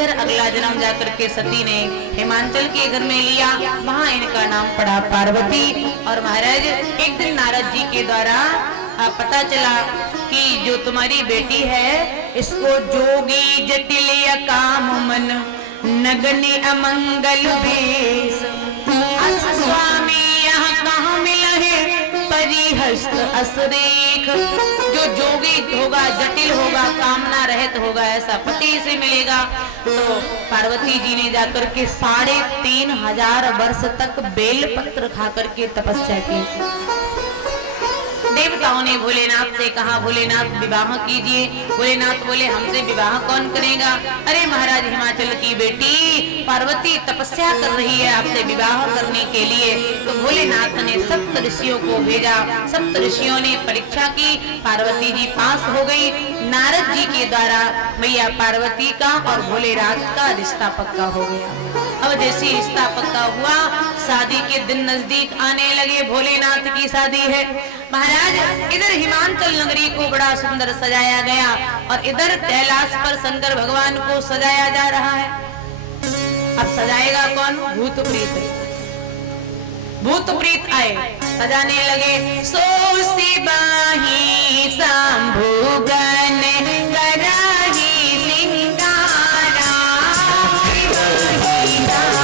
इधर अगला जन्म जाकर के सती ने हिमांचल के घर में लिया, वहां इनका नाम पड़ा पार्वती। और महाराज एक दिन नारद जी के द्वारा पता चला कि जो तुम्हारी बेटी है इसको जोगी जटिल काम मन नगनी अमंगल भेष, स्वामी यहाँ कहाँ मिला है परिहस्त असरेख। जो जोगी होगा, जटिल होगा, कामना रहित होगा, ऐसा पति से मिलेगा। तो पार्वती जी ने जाकर के 3500 वर्ष तक बेलपत्र खा करके तपस्या की। देवताओं ने भोलेनाथ से कहा, भोलेनाथ विवाह कीजिए। भोलेनाथ बोले हमसे विवाह कौन करेगा? अरे महाराज हिमाचल की बेटी पार्वती तपस्या कर रही है आपसे विवाह करने के लिए। तो भोलेनाथ ने सप्त ऋषियों को भेजा, सप्त ऋषियों ने परीक्षा की, पार्वती जी पास हो गई। नारद जी के द्वारा मैया पार्वती का और भोलेनाथ का रिश्ता पक्का हो गया। अब जैसे रिश्ता पक्का हुआ, शादी के दिन नजदीक आने लगे, भोलेनाथ की शादी है। महाराज इधर हिमाचल नगरी को बड़ा सुंदर सजाया गया और इधर कैलाश पर शंकर भगवान को सजाया जा रहा है। अब सजाएगा कौन? भूत प्रेत। भूत प्रेत आए, सजाने लगे। सो सिपाही शंभु गण कराही सिंगारा, सिपाही शंभु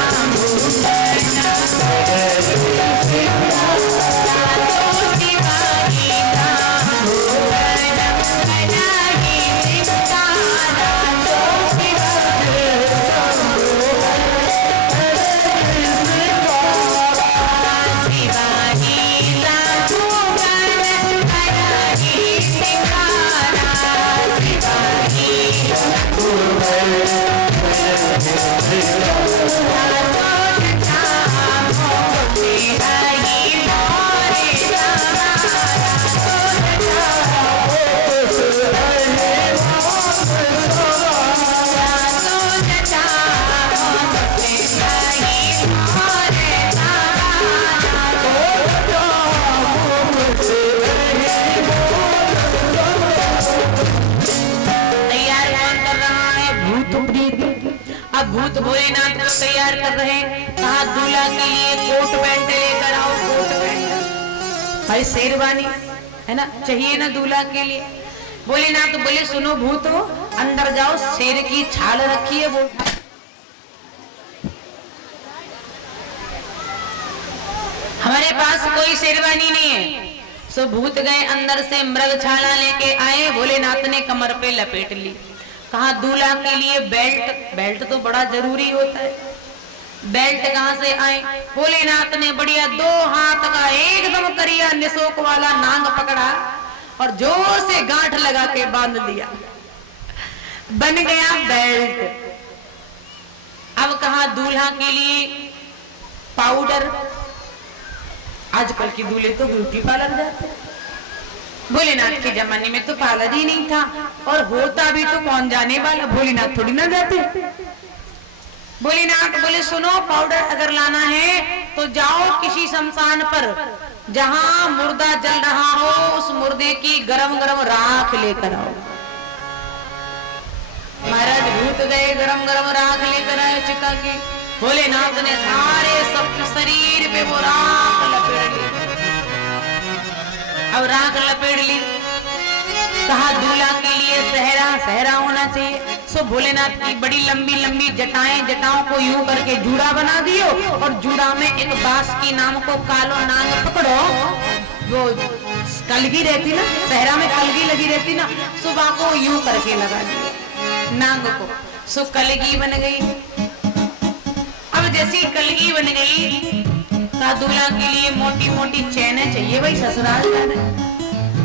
भूत भोलेनाथ को तैयार कर रहे हैं। कहा दूल्हा के लिए कोट पैंट लेकर आओ, कोट पैंट, भाई शेरवानी है ना, चाहिए ना दूल्हा के लिए। भोलेनाथ बोले सुनो भूत हो, अंदर जाओ, शेर की छाल रखी है, वो हमारे पास कोई शेरवानी नहीं है। सो भूत गए, अंदर से मृग छाला लेके आए, भोलेनाथ ने कमर पे लपेट ली। कहा दूल्हा के लिए बेल्ट, बेल्ट तो बड़ा जरूरी होता है, बेल्ट कहां से आए? भोलेनाथ ने बढ़िया 2 हाथ का एकदम करिया निशोक वाला नांग पकड़ा और जोर से गांठ लगा के बांध लिया, बन गया बेल्ट। अब कहा दूल्हा के लिए पाउडर, आजकल की दूल्हे तो ब्यूटी पार्लर जाते हैं, भोलेनाथ के जमाने में तो पार्लर ही नहीं था, और होता भी तो कौन जाने वाला, भोलेनाथ थोड़ी ना जाते। भोलेनाथ बोले सुनो पाउडर अगर लाना है तो जाओ किसी शमशान पर, जहां मुर्दा जल रहा हो उस मुर्दे की गरम गरम राख लेकर आओ। महाराज भूत गए, गरम गरम राख लेकर आए चिता की। भोलेनाथ ने सारे सब शरीर पे वो राख लपेट ली। अब राख लपेट ली, कहा दूल्हा के लिए सहरा, सहरा होना चाहिए। सो भोलेनाथ की बड़ी लंबी लंबी जटाएं, जटाओं को यूं करके जूड़ा बना दियो और जूड़ा में एक बांस की नाम को कालो नांग पकड़ो, वो कलगी रहती ना, सहरा में कलगी लगी रहती ना, सुबह को यूं करके लगा दियो नांग को। सो कलगी बन गई। अब जैसी कलगी बन गई, का दूल्हा के लिए मोटी मोटी चैनें चाहिए, भाई ससुराल जाना।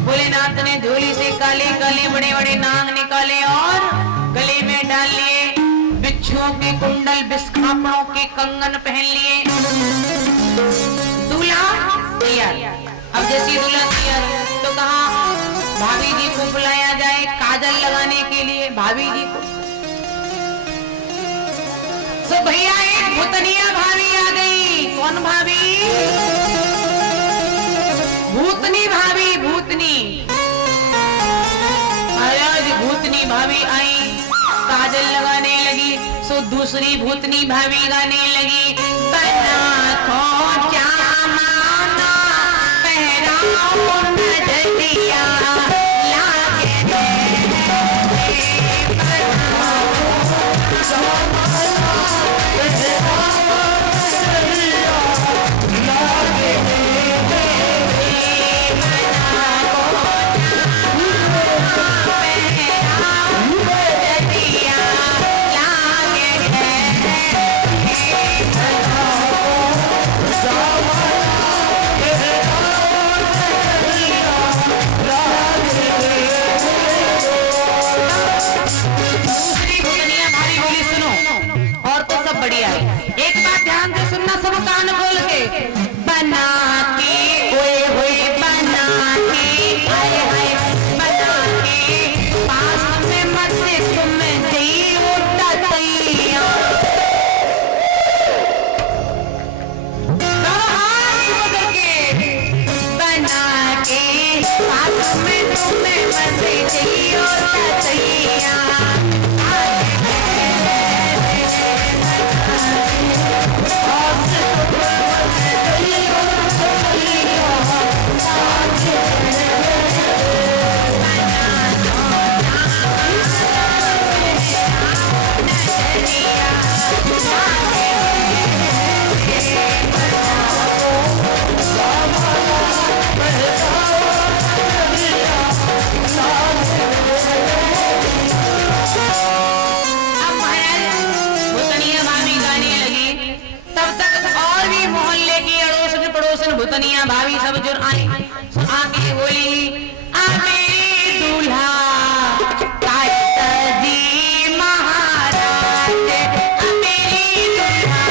भोलेनाथ ने झोली से काले काले बड़े बड़े नांग निकाले और गले में डाल लिए, बिच्छुओं के कुंडल, बिस्खापड़ों के कंगन पहन लिए। दूल्हा तैयार। अब जैसी दूल्हा तैयार तो कहा भाभी जी को बुलाया जाए काजल लगाने के लिए, भाभी जी को। तो भैया एक भूतनिया भाभी आ गई। कौन भाभी? भूतनी भाभी, भूतनी। महाराज भूतनी भाभी आई, काजल लगाने लगी। दूसरी भूतनी भाभी गाने लगी, बना खोचा माना पहराओ नजरिया लागे बढ़िया है। एक बात ध्यान से सुनना सब कान खोल के, बना के ओए होए बना के हाय हाय बना के पास में मत तुम जी उठा तैया बना के पास में तुम मत जी उठा तैया भूतनिया भाभी सब जुड़ आई, आगे बोली आमे दूल्हा कायत जी महाराज, मेरी दूल्हा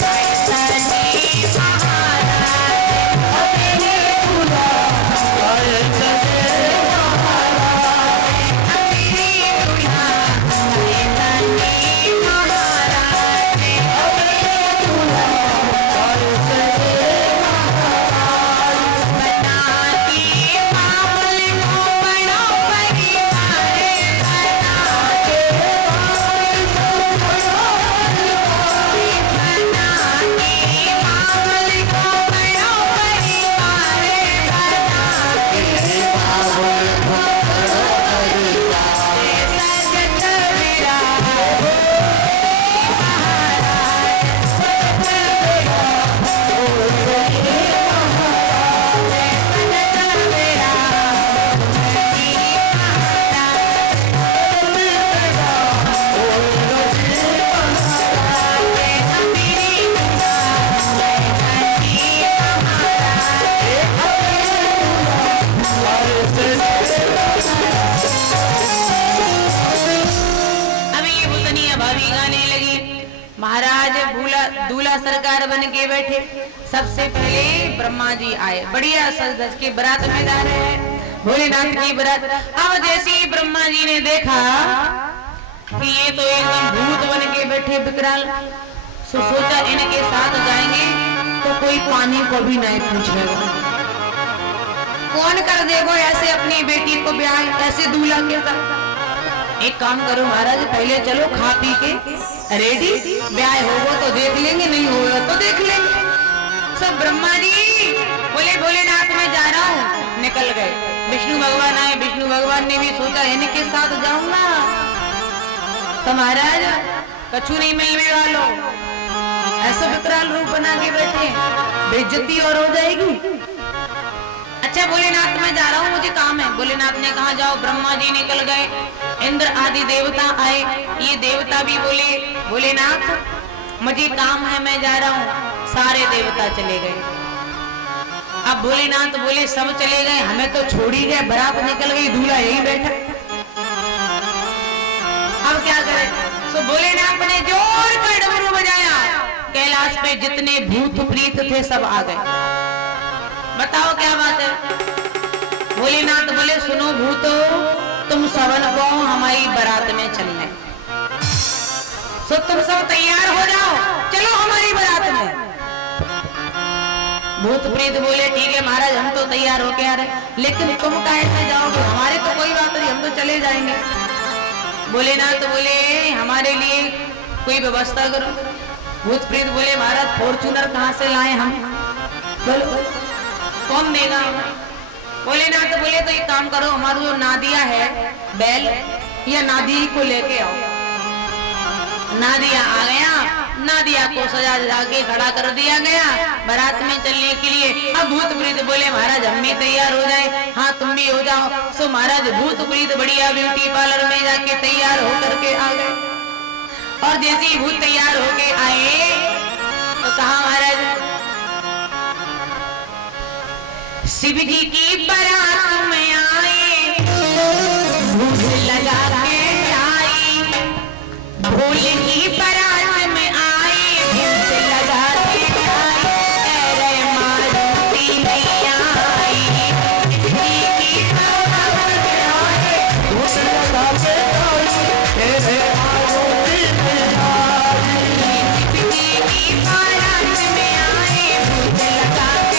कायत जी महाराज, मेरी दूल्हा कायत जी महाराज, मेरी दूल्हा कायत जी महाराज, मेरी दूल्हा महाराज दूल्हा सरकार बन के बैठे। सबसे पहले ब्रह्मा जी आए, बढ़िया सज धज के बारात में जा रहे हैं, भोलेनाथ की बारात। अब जैसे ही ब्रह्मा जी ने देखा कि ये तो एकदम भूत बन के बैठे विकराल, सोचा इनके साथ जाएंगे तो कोई पानी को भी नहीं पूछेगा, कौन कर देगा ऐसे अपनी बेटी को ब्याह ऐसे दूल्हा के साथ। एक काम करो महाराज, पहले चलो खा पी के रेडी, ब्याह होगा तो देख लेंगे, नहीं होगा तो देख लेंगे। सब ब्रह्मा जी बोले भोलेनाथ में जा रहा हूँ, निकल गए। विष्णु भगवान आए, विष्णु भगवान ने भी सोचा इनके साथ जाऊंगा तो महाराज कछु नहीं मिलने वालों, ऐसा विकराल रूप बना के बैठे, बेइज्जती और हो जाएगी। अच्छा भोलेनाथ में जा रहा हूँ, मुझे काम है। भोलेनाथ ने कहा जाओ। ब्रह्मा जी निकल गए, इंद्र आदि देवता आए, ये देवता भी बोले भोलेनाथ मुझे काम है, मैं जा रहा हूँ। सारे देवता चले गए। अब भोलेनाथ बोले सब चले गए, हमें तो छोड़ ही गए, बारात निकल गई, दूल्हा यही बैठा, अब क्या करें। सो भोलेनाथ ने जोर का डमरू बजाया, कैलाश पे जितने भूत प्रीत थे सब आ गए। बताओ क्या बात है। भोलेनाथ बोले सुनो भूतो, तुम सबन को हमारी बारात में चलने, सो तुम सब तैयार हो जाओ, चलो हमारी बारात में। भूत प्रेत बोले ठीक है महाराज, हम तो तैयार होके आ रहे, लेकिन तुम काहे से जाओगे, हमारे तो कोई बात नहीं, हम तो चले जाएंगे। भोलेनाथ बोले हमारे लिए कोई व्यवस्था करो। भूत प्रेत बोले महाराज फॉर्चूनर कहाँ से लाए हम, बोलो कौन देगा। भोलेनाथ बोले तो एक काम करो, हमारा जो नादिया है बैल या नादी को लेके आओ। नादिया आ गया, नादिया को सजा के खड़ा कर दिया गया बारात में चलने के लिए। अब भूत प्रेत बोले महाराज हम भी तैयार हो जाए। हाँ तुम भी हो जाओ। सो महाराज भूत प्रेत बढ़िया ब्यूटी पार्लर में जाके तैयार होकर के आ गए। और जैसे ही भूत तैयार होके आए तो कहा महाराज शिव जी की बारात में आए, भूत लगा के आई। भोले की बारात में आए, भूत लगा के आई। अरे मारुति नहीं आई, शिव जी की बारात में आए, भूत लगा के आई। अरे मारुति नहीं आई, शिव जी की बारात में आए, भूत लगा के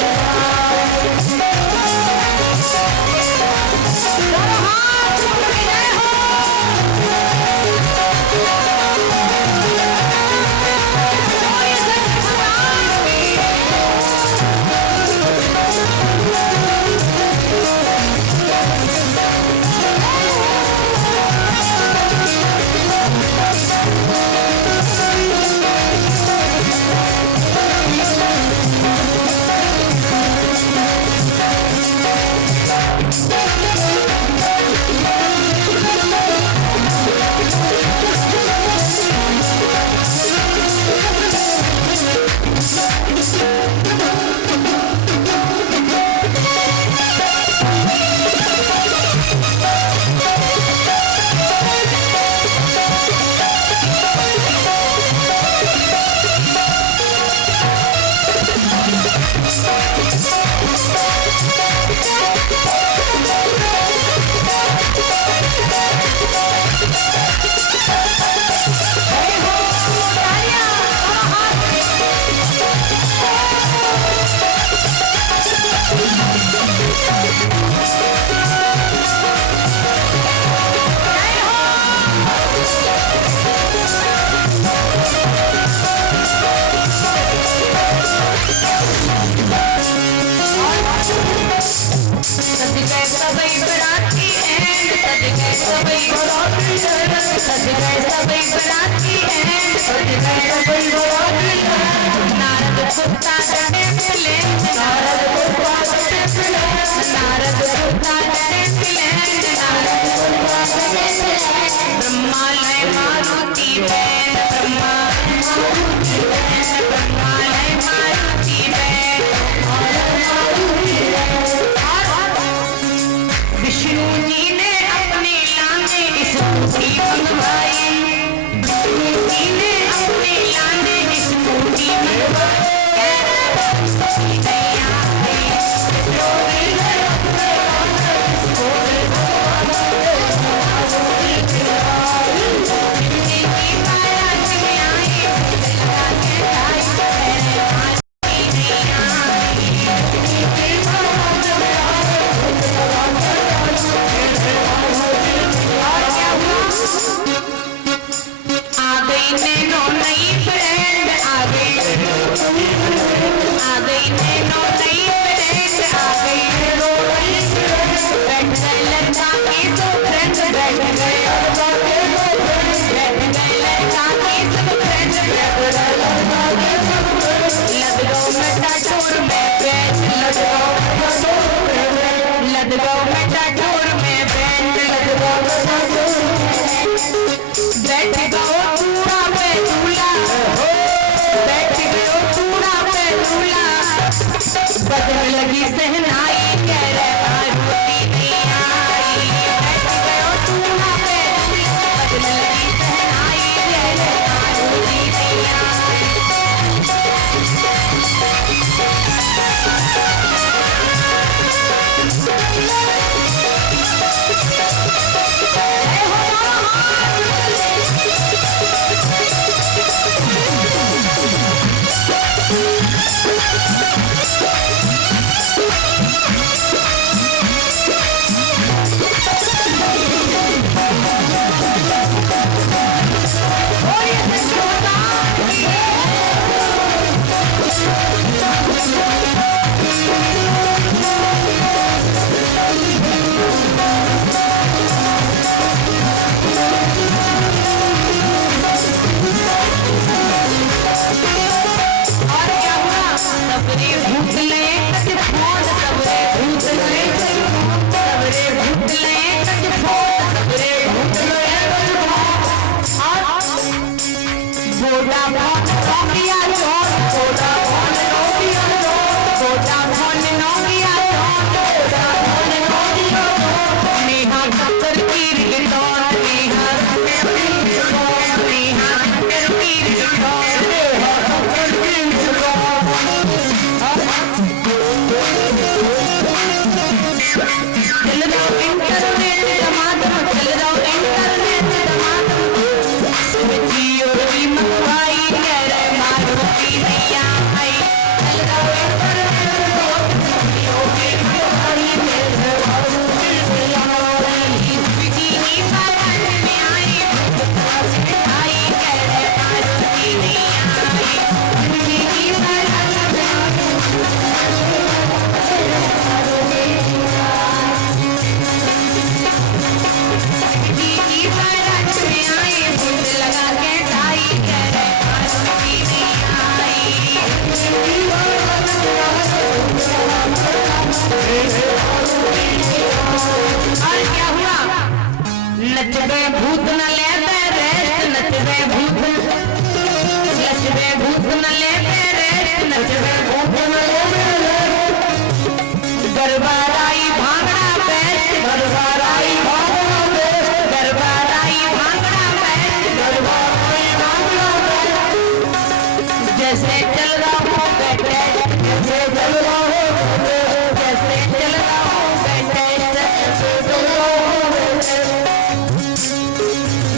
आई। लगी सहनाई कह रहे मारुति नहीं आई, बैठ गयो चूल्हा पे बजने लगी सहनाई कह रहे मारुति नहीं आई। भूत ले कच फोन सबरे भूत ले सबरे भूत ले कच फोन सबरे भूत ले कच फोन बोला नौकिया चोर बोला नौकिया चोर बोला नौकिया चोर बोला नौकिया चोर नेहा कर तीर के दौर नेहा कर तीर के दौर नेहा कर तीर के दौर नेहा कर तीर के दौर चल रहा इंटरनेट टमाटर चल रहा इंटरनेट टमाटर जियो की मंगवाई कह रहे मारुति नैया आई चल रहा इंटरनेट जियो की मंगवाई कह रहे मारुति नैया आई बिकिनी सावन में आई आई कह रहे मारुति नैया आई बिकिनी सावन में लगा के टाई कह रहे मारुति नैया आई और क्या हुआ नच गए भूत न लेते रेस्ट नच गए भूत न लेते रेस्ट नच गए भूत न लेते दरबार आई भांगड़ा बेस्ट दरबार आई भांगड़ा बेस्ट दरबार आई भांगड़ा बेस्ट दरबार आई भांगड़ा बेस्ट जैसे चल रहा हूँ बैठे जैसे चल रहा हूँ जैसे चल रहा हूँ बैठे जैसे चल रहा हूँ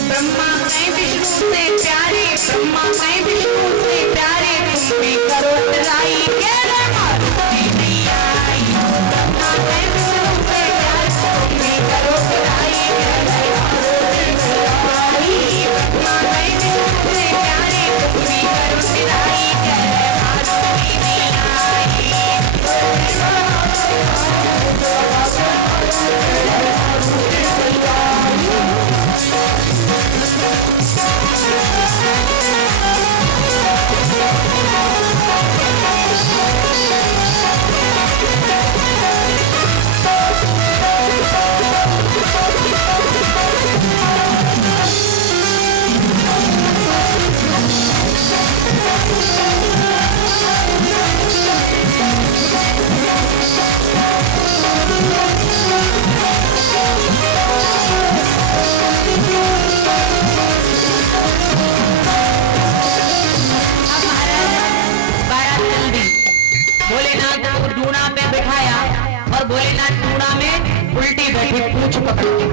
ब्रह्मा मैं विष्णु से प्यारे ब्रह्मा मैं विष्णु से प्यारे तुम्हें करो ट्राई कह रहे मारुति नैया आई ब्रह्मा मैं विष्णु से प्यारे तुम्हें करो ट्राई कह रहे मारुति नैया आई ब्रह्मा मैं विष्णु से प्यारे तुम्हें करो ट्राई कह रहे मारुति नैया आई भोलेनाथ को डूना पे बिठाया और भोलेनाथ डूना में उल्टी बैठे पूंछ पकड़ के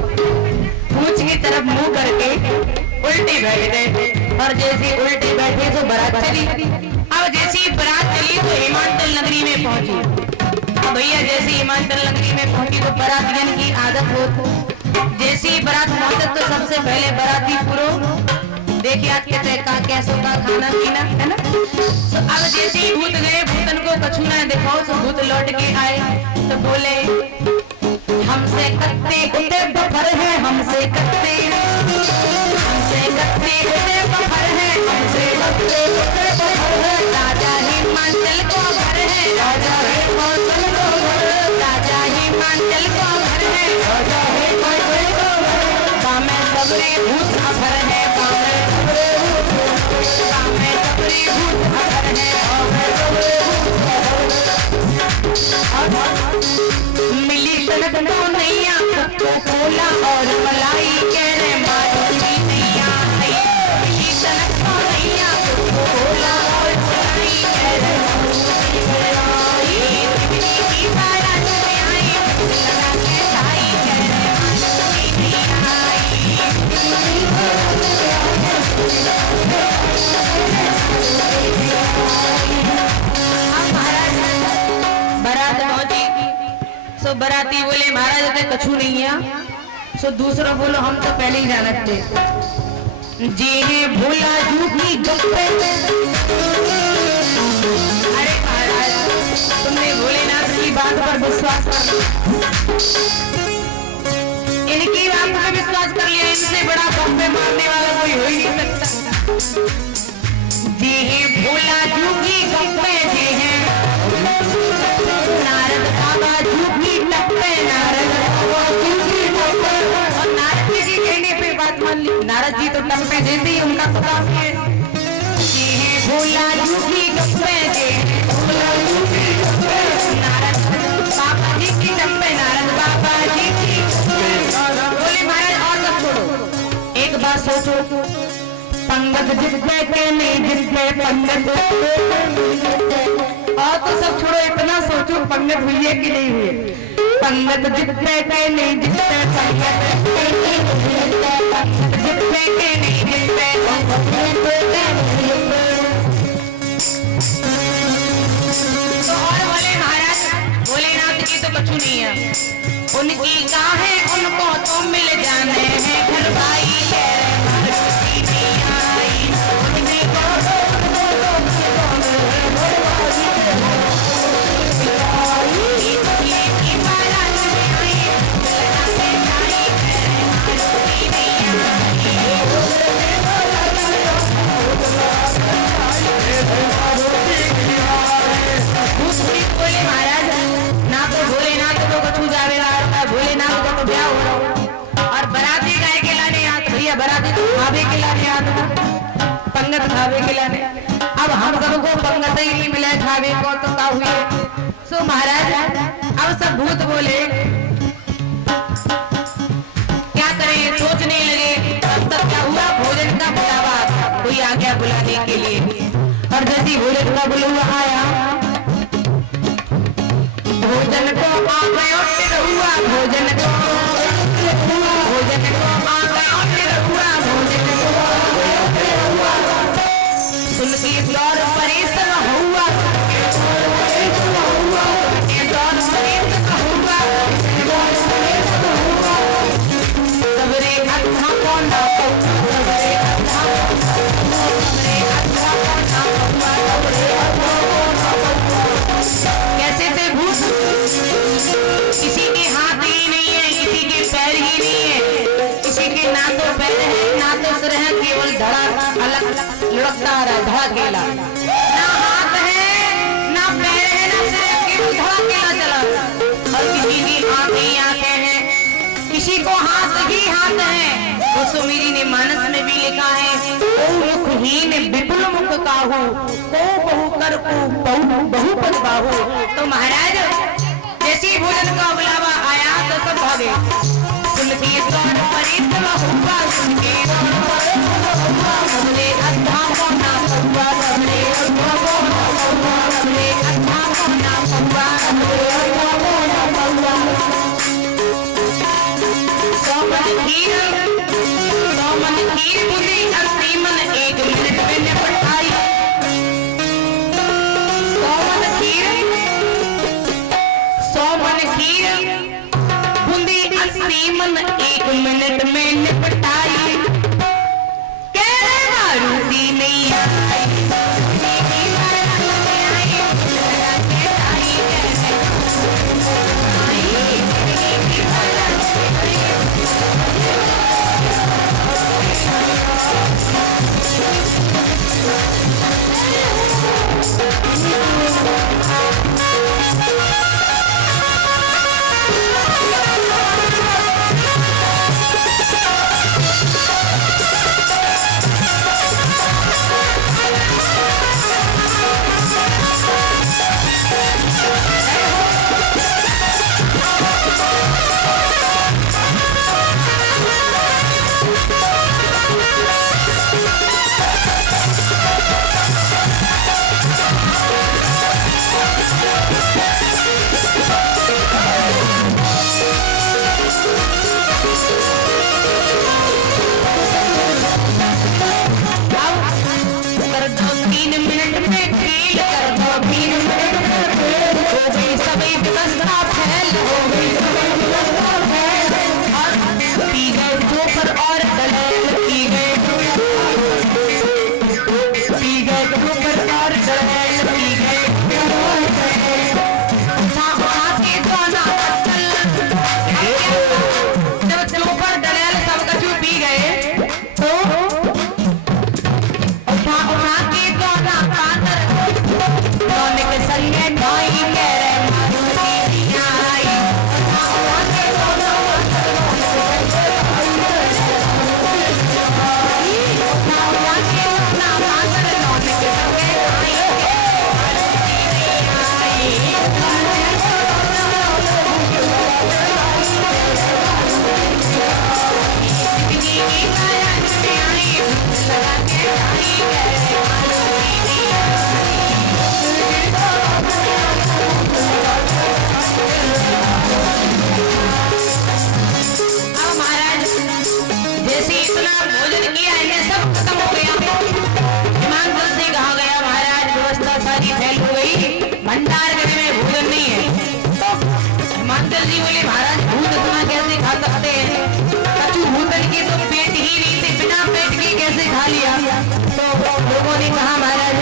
पूंछ की तरफ मुंह करके उल्टी बैठ गए और जैसे उल्टे बैठे तो बारात चली। अब जैसी बारात चली तो हिमाचल नगरी में पहुंची। अब भैया जैसी हिमाचल नगरी में पहुंची तो बारातियन की आदत हो जैसी बारात पहुंचे तो सबसे पहले बाराती पुरो देखिए आज कहते कैसों का खाना पीना है ना। तो अब जैसे ही भूत गए भूतन को कछु ना दिखाओ तो भूत लौट के आए तो बोले हमसे कत्ते कुत्ते बफर है हमसे कत्ते कुत्ते बफर है हमसे कत्ते कुत्ते बफर है राजा हिमाचल को घर है राजा हिमाचल को घर राजा हिमाचल को घर है राजा हिमाचल को घर बामे सबरे भूत घर है बामे सबरे भूत घर है बामे सबरे मिली सनक तो नैया को कोला और मलाई कह रहे मारुति नैया आई मिली सनक तो नैया को कोला और मलाई कह रहे मारुति नैया आई की बारात में आई लगा के टाई कह रहे मारुति नैया आई बारात पहुंची सो बराती बोले महाराज तो कछु नहीं है सो दूसरा बोलो हम तो पहले ही जानते जी है भोला झूठी गप्पे अरे महाराज तुमने भोलेनाथ की बात पर विश्वास कर इनकी बात पर विश्वास कर लिया इनसे बड़ा गप्पे मारने वाला कोई हो ही नहीं सकता जी है भोला झूठी गप्पे जी है सोचो पंगत जितने के नहीं जितने पंगत। और तो सब छोड़ो, इतना सोचो पंगत हुई है कि नहीं हुई। पंगत जितने के नहीं जितने पंगत जितने के नहीं जितने। तो और बोले महाराज भोलेनाथ की तो कछु नहीं है, उनकी कहाँ है उनको तो मिल जाने हैं घर भाई है। बोले महाराज ना तो भोलेनाथ को कछु जावेगा, भोलेनाथ का तो ब्याह हो रहा और बराती गाय के लाने यहाँ तो भैया बराती तो खावे के लाने यहाँ तो पंगत खावे के लाने। अब हम सबको पंगत ही नहीं मिला खावे को तो का हुई। सो महाराज अब सब भूत बोले क्या करें, सोचने लगे। तब तक क्या हुआ, भोजन का बुलावा कोई आ गया बुलाने के लिए। और जैसे भोजन का बुलावा आया भोजन को आ गया हुआ, भोजन को आ गया हुआ, भोजन को सुन के दौर परेशान हुआ, सबरे अथा को ना कैसे थे भूत, किसी के हाथ ही नहीं है, किसी के पैर ही नहीं है, किसी के ना तो पैर है ना तो सिर है, केवल धड़ा अलग लुढ़कता आ रहा है, धड़ा केला। ना हाथ है ना पैर है ना सिर है, केवल धड़ा केला चला। और किसी की आंखें ही आंखें हैं, किसी को हाथ ही हाथ है। वो सुमेरी ने मानस में भी लिखा है ओ मुखहीन विपुल मुख काहू, को बहु कर को बहु पद बाहू। तो महाराज जैसे भोजन का बुलावा आया तो सब भागे। सुन के द्वार परिश्रम हुआ, सुन के द्वार हमने अद्धा को ना हुआ, हमने अद्धा को ना हुआ, हमने अद्धा को ना हुआ, हमने अद्धा को ना हुआ। सोमन खीर बुद्धि असीमन एक मिनट में निपटाई। सोमन खीर बूंदी असीमन एक मिनट में निपटाई। कह रहे मारुति नहीं आई, भंडार गृह में भोजन नहीं है। हिमाचल जी बोले महाराज भूत इतना कैसे खा सकते हैं? कछु भूतन के तो पेट ही नहीं थे, बिना पेट के कैसे खा लिया? तो लोगों ने कहा महाराज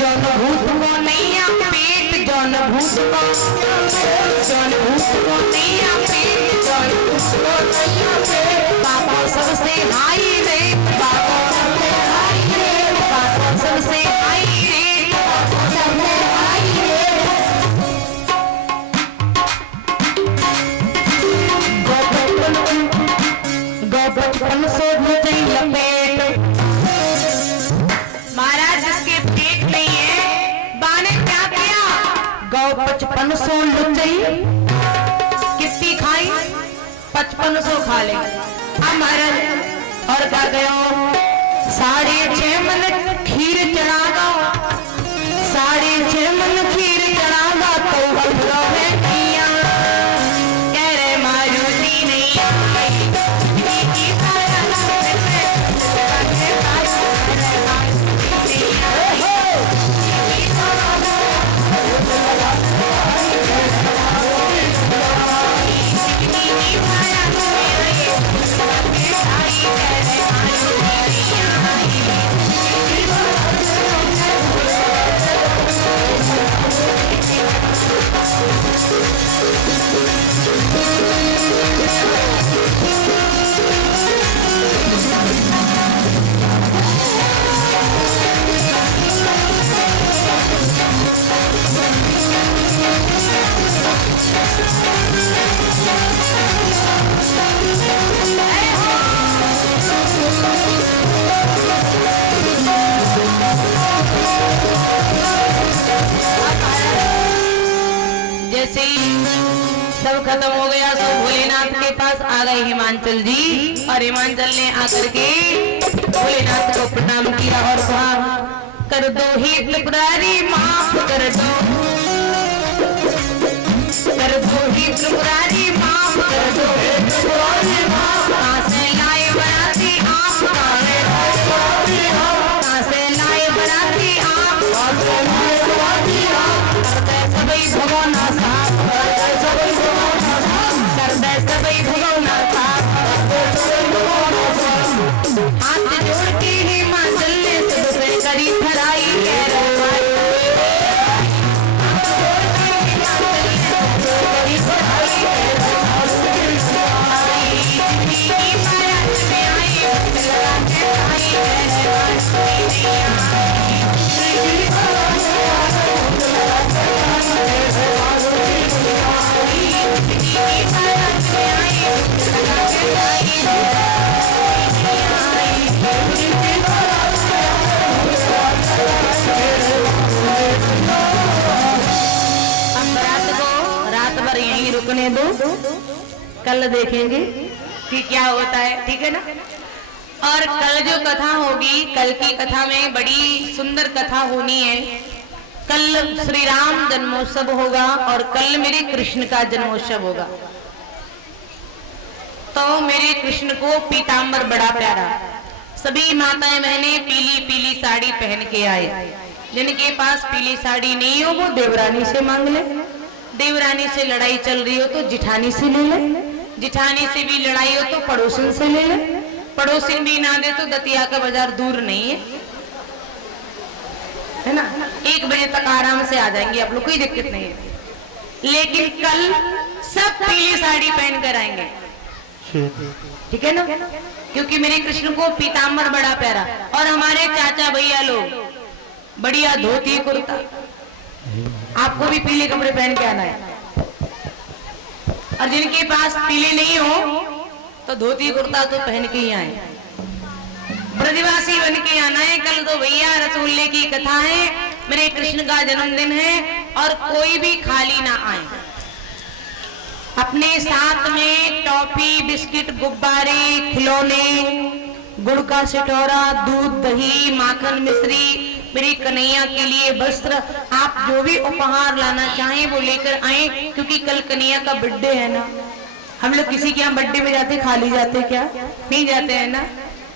जौन भूत को नहीं या पेट, जौन भूत को नहीं या पेट, जौन भूत को नहीं या पेट, बाबा सबसे हाई रे, बाबा सबसे हाई रे, बाबा सबसे हाई रे, बाबा सबसे हाई रे। बचपन से मुझे लपेट, महाराज जिसके पेट नहीं है बाने क्या किया? गौ 5500 लुचई कितनी खाई? 5500 खा ले। अब महाराज और क्या गयो 6.5 मन खीर चढ़ागा, 6.5 मन खीर चढ़ागा तो बंदरो है किया कह रहे मारुति नहीं आई। जैसे ही सब खत्म हो गया, सब भोलेनाथ के पास आ गए हिमांचल जी, और हिमांचल ने आकर के भोलेनाथ को प्रणाम किया और कहा कर दो ही त्रिपुरारी माफ कर दो, कर दो ही त्रिपुरारी माफ कर दो, कहाँ से लाए बराती आप, कहाँ से लाए बराती आप, सबई भगवाना साथ, सबई भगवाना साथ, हाथ जोड़ के हिमाचल ने सबसे करी खड़ाई कह रहा रुकने दो, कल देखेंगे कि क्या होता है, ठीक है ना। और कल जो कथा होगी, कल की कथा में बड़ी सुंदर कथा होनी है। कल श्री राम जन्मोत्सव होगा और कल मेरे कृष्ण का जन्मोत्सव होगा। तो मेरे कृष्ण को पीताम्बर बड़ा प्यारा, सभी माताएं बहनें पीली पीली साड़ी पहन के आए। जिनके पास पीली साड़ी नहीं हो वो देवरानी से मांग ले, देवरानी से लड़ाई चल रही हो तो जिठानी से ले ले, जिठानी से भी लड़ाई हो तो पड़ोसन से ले ले, पड़ोसन भी ना दे तो दतिया का बाजार दूर नहीं है ना, 1 बजे तक आराम से आ जाएंगे आप लोग, कोई दिक्कत नहीं है। लेकिन कल सब पीली साड़ी पहन कर आएंगे, ठीक है ना, क्योंकि मेरे कृष्ण को पीताम्बर बड़ा प्यारा। और हमारे चाचा भैया लोग बढ़िया धोती कुर्ता, आपको भी पीले कपड़े पहन के आना है। और जिनके पास पीले नहीं हो तो धोती कुर्ता तो पहन के ही आए, ब्रजवासी बन के आना है। कल तो भैया रसगुल्ले की कथा है, मेरे कृष्ण का जन्मदिन है, और कोई भी खाली ना आए। अपने साथ में टॉफी, बिस्किट, गुब्बारे, खिलौने, गुड़ का सिठौरा, दूध, दही, माखन, मिश्री, मेरी कन्हैया के लिए वस्त्र, आप जो भी उपहार लाना चाहें वो लेकर आए, क्योंकि कल कन्हैया का बर्थडे है ना। हम लोग किसी के यहाँ बर्थडे में जाते खाली जाते क्या? नहीं जाते हैं ना।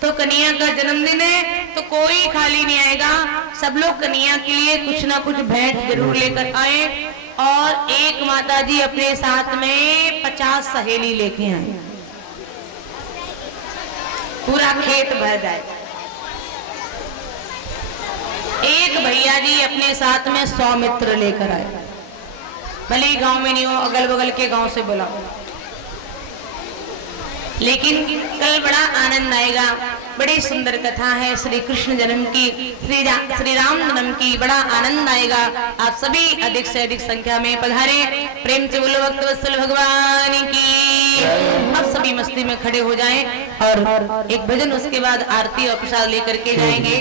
तो कन्हैया का जन्मदिन है तो कोई खाली नहीं आएगा, सब लोग कन्हैया के लिए कुछ ना कुछ भेंट जरूर लेकर आए। और एक माताजी अपने साथ में 50 सहेली लेके आए, पूरा खेत भर जाए। एक भैया जी अपने साथ में 100 मित्र लेकर आए, भले ही गांव में नहीं हो, अगल बगल के गांव से बुलाओ, लेकिन कल बड़ा आनंद आएगा। बड़ी सुंदर कथा है श्री कृष्ण जन्म की, श्री राम जन्म की, बड़ा आनंद आएगा। आप सभी अधिक से अधिक संख्या में पधारे, प्रेम से बोलो भक्त वत्सल भगवान की। अब सभी मस्ती में खड़े हो जाएं और एक भजन, उसके बाद आरती और प्रसाद लेकर के जाएंगे।